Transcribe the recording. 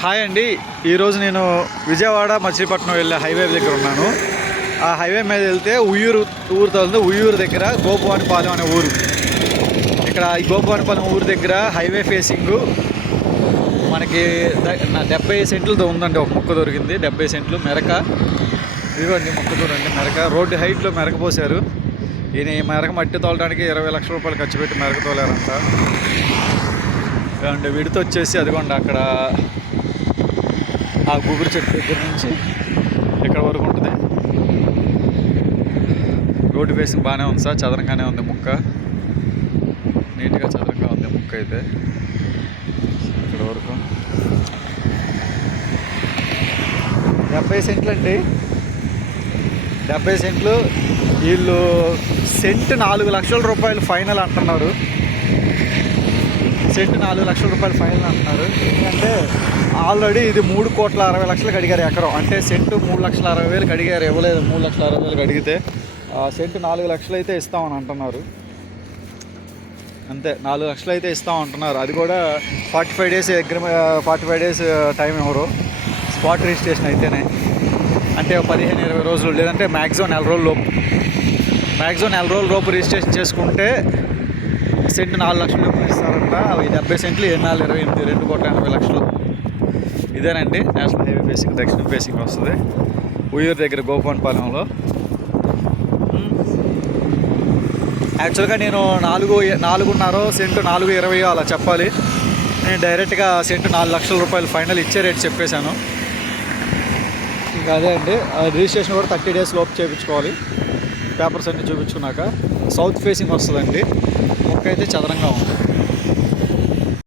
Hi అండి. ఈరోజు నేను విజయవాడ మచిలీపట్నం వెళ్ళే హైవే దగ్గర ఉన్నాను. ఆ హైవే మీద వెళ్తే ఊరుతో ఉయ్యూరు దగ్గర గోపవానిపాలెం అనే ఊరు. ఇక్కడ ఈ గోపవానిపాలెం ఊరు దగ్గర హైవే ఫేసింగ్ మనకి 70 సెంట్లతో ఉందండి. ఒక మొక్క దొరికింది 70 సెంట్లు మెరక. ఇదిగోండి మొక్క చూడండి, మెరక రోడ్డు హైట్లో మెరక పోసారు. ఈయన ఈ మెరక మట్టి తోలడానికి 20 లక్షల రూపాయలు ఖర్చు పెట్టి మెరక తోలారంట. అండ్ విడత వచ్చేసి అదిగోండి అక్కడ ఆ గుబురు చెట్టు దగ్గర నుంచి ఇక్కడ వరకు ఉంటుంది. రోడ్డు ఫేసింగ్ బాగానే ఉంది సార్, చదరంగానే ఉంది ముక్క, నీట్గా చదరంగా ఉంది ముక్క అయితే. ఇక్కడ వరకు 70 సెంట్లు అండి. 70 సెంట్లు. వీళ్ళు సెంట్ 4 లక్షల రూపాయలు ఫైనల్ అంటున్నారు. సెంట్ 4 లక్షల రూపాయలు ఫైనల్ అంటున్నారు. ఎందుకంటే ఆల్రెడీ ఇది 3,60,00,000 అడిగారు ఎకరం. అంటే సెంటు 3,60,000 అడిగారు, ఇవ్వలేదు. 3,60,000 అడిగితే సెంటు 4 లక్షలు అయితే ఇస్తామని అంటున్నారు. అంతే, 4 లక్షలు అయితే ఇస్తామంటున్నారు. అది కూడా 45 డేస్ 45 డేస్ టైం ఎవరు స్పాట్ రిజిస్ట్రేషన్ అయితేనే. అంటే 15-20 రోజులు, లేదంటే మ్యాక్సిమం 4 రోజుల లోపు. మ్యాక్సిమం 4 రోజుల లోపు రిజిస్ట్రేషన్ చేసుకుంటే సెంటు 4 లక్షల రూపాయలు ఇస్తారంట. అవి 70 సెంట్లు 428 2,80,00,000. ఇదేనండి నేషనల్ హైవే ఫేసింగ్, దక్షిణ ఫేసింగ్ వస్తుంది ఉయ్యూరు దగ్గర గోపవానిపాలెంలో. యాక్చువల్గా నేను 4.5 సెంటు 4.20 అలా చెప్పాలి. నేను డైరెక్ట్గా సెంటు 4 లక్షల రూపాయలు ఫైనల్ ఇచ్చే రేట్ చెప్పేశాను. ఇంకా అదే అండి, రిజిస్ట్రేషన్ కూడా 30 డేస్ లోపు చేయించుకోవాలి. పేపర్స్ అన్నీ చూపించుకున్నాక. సౌత్ ఫేసింగ్ వస్తుందండి. మొక్క అయితే చదరంగా ఉంది.